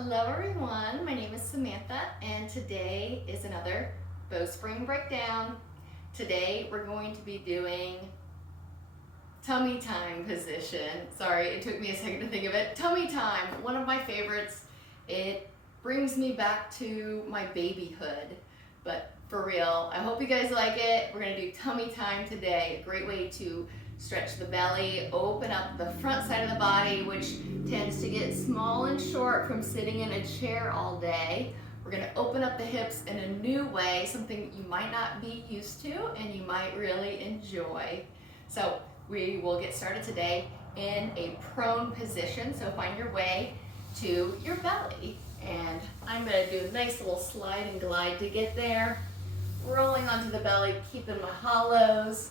Hello everyone, my name is Samantha and today is another Bowspring breakdown. Today we're going to be doing tummy time position. Sorry, it took me a second to think of it. Tummy time, one of my favorites. It brings me back to my babyhood, but for real, I hope you guys like it. We're gonna do tummy time today, a great way to stretch the belly, open up the front side of the body, which tends to get small and short from sitting in a chair all day. We're gonna open up the hips in a new way, something you might not be used to and you might really enjoy. So we will get started today in a prone position. So find your way to your belly. And I'm gonna do a nice little slide and glide to get there. Rolling onto the belly, keeping my hollows.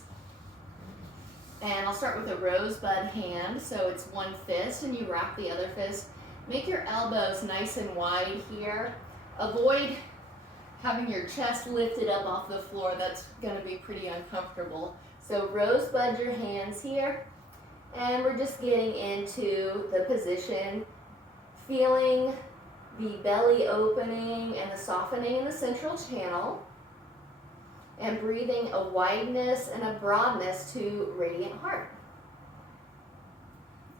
And I'll start with a rosebud hand, so it's one fist and you wrap the other fist. Make your elbows nice and wide here. Avoid having your chest lifted up off the floor. That's gonna be pretty uncomfortable. So rosebud your hands here, and we're just getting into the position, feeling the belly opening and the softening in the central channel, and breathing a wideness and a broadness to radiant heart.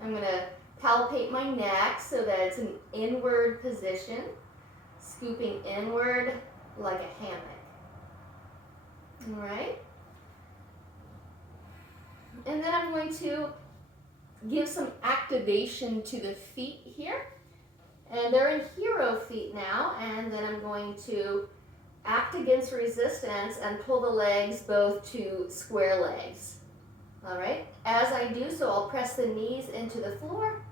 I'm gonna palpate my neck so that it's an inward position, scooping inward like a hammock. All right? And then I'm going to give some activation to the feet here. And they're in hero feet now, and then I'm going to act against resistance and pull the legs both to square legs. All right, as I do so, I'll press the knees into the floor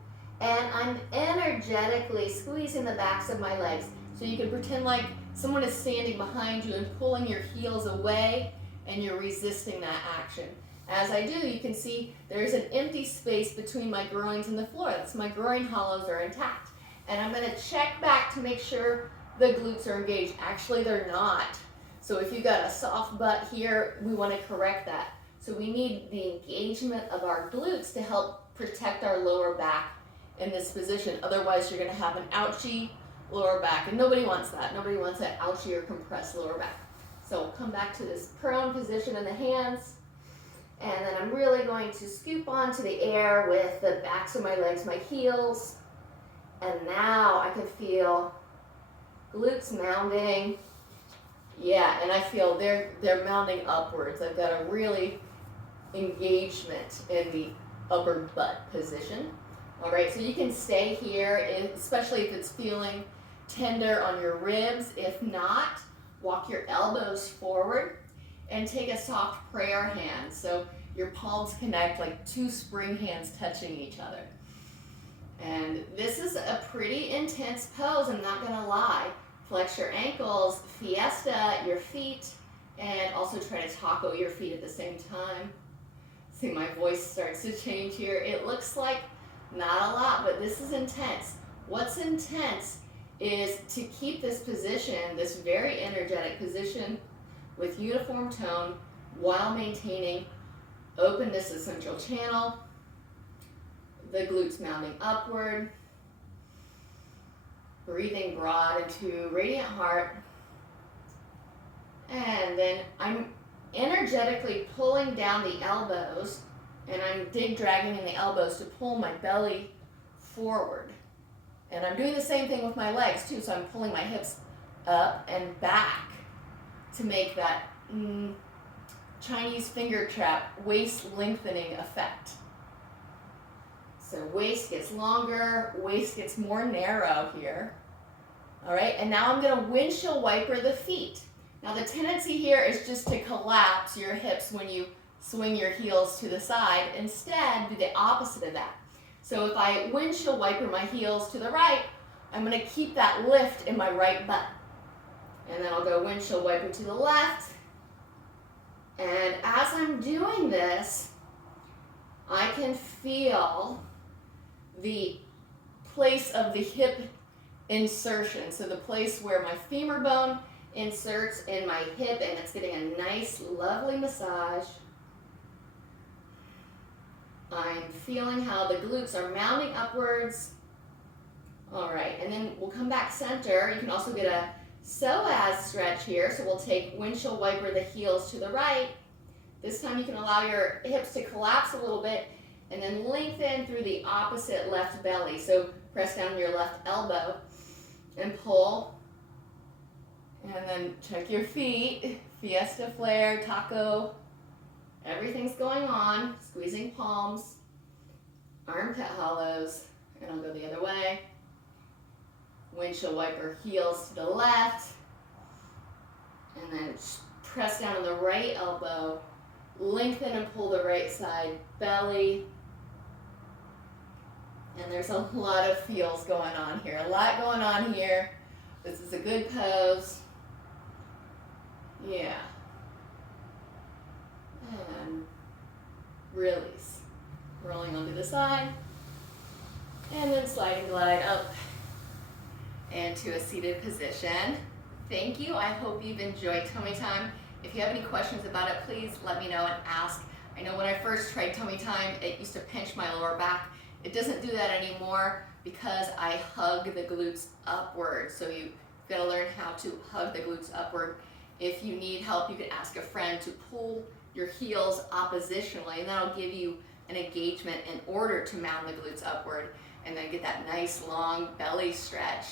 and I'm energetically squeezing the backs of my legs. So you can pretend like someone is standing behind you and pulling your heels away and you're resisting that action. As I do, you can see there's an empty space between my groins and the floor. That's my groin hollows are intact. And I'm gonna check back to make sure the glutes are engaged. Actually, they're not. So if you've got a soft butt here, we want to correct that. So we need the engagement of our glutes to help protect our lower back in this position. Otherwise, you're going to have an ouchy lower back, and nobody wants that. Nobody wants an ouchy or compressed lower back. So we'll come back to this prone position in the hands, and then I'm really going to scoop onto the air with the backs of my legs, my heels, and now I can feel glutes mounding. Yeah, and I feel they're mounding upwards. I've got a really engagement in the upper butt position. All right, so you can stay here, especially if it's feeling tender on your ribs. If not, walk your elbows forward and take a soft prayer hand. So your palms connect like two spring hands touching each other. And this is a pretty intense pose, I'm not gonna lie. Flex your ankles, fiesta your feet, and also try to taco your feet at the same time. See, my voice starts to change here. It looks like not a lot, but this is intense. What's intense is to keep this position, this very energetic position with uniform tone while maintaining openness of central channel, the glutes mounting upward, breathing broad into radiant heart, and then I'm energetically pulling down the elbows, and I'm dragging in the elbows to pull my belly forward. And I'm doing the same thing with my legs too, so I'm pulling my hips up and back to make that Chinese finger trap waist lengthening effect. So waist gets longer, waist gets more narrow here. All right, and now I'm gonna windshield wiper the feet. Now the tendency here is just to collapse your hips when you swing your heels to the side. Instead, do the opposite of that. So if I windshield wiper my heels to the right, I'm gonna keep that lift in my right butt. And then I'll go windshield wiper to the left. And as I'm doing this, I can feel the place of the hip insertion. So the place where my femur bone inserts in my hip, and it's getting a nice, lovely massage. I'm feeling how the glutes are mounting upwards All right, and then we'll come back center. You can also get a psoas stretch here. So we'll take windshield wiper the heels to the right. This time you can allow your hips to collapse a little bit and then lengthen through the opposite left belly. So press down on your left elbow and pull. And then check your feet. Fiesta flare, taco. Everything's going on. Squeezing palms, armpit hollows, and I'll go the other way. Windshield wiper heels to the left. And then press down on the right elbow. Lengthen and pull the right side belly. And there's a lot of feels going on here. A lot going on here. This is a good pose. Yeah. And release. Rolling onto the side. And then slide and glide up into a seated position. Thank you. I hope you've enjoyed tummy time. If you have any questions about it, please let me know and ask. I know when I first tried tummy time, it used to pinch my lower back. It doesn't do that anymore because I hug the glutes upward. So you've got to learn how to hug the glutes upward. If you need help, you can ask a friend to pull your heels oppositionally, and that'll give you an engagement in order to mount the glutes upward and then get that nice long belly stretch,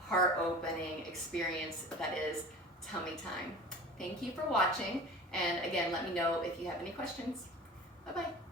heart opening experience that is tummy time. Thank you for watching, and again, let me know if you have any questions. Bye-bye.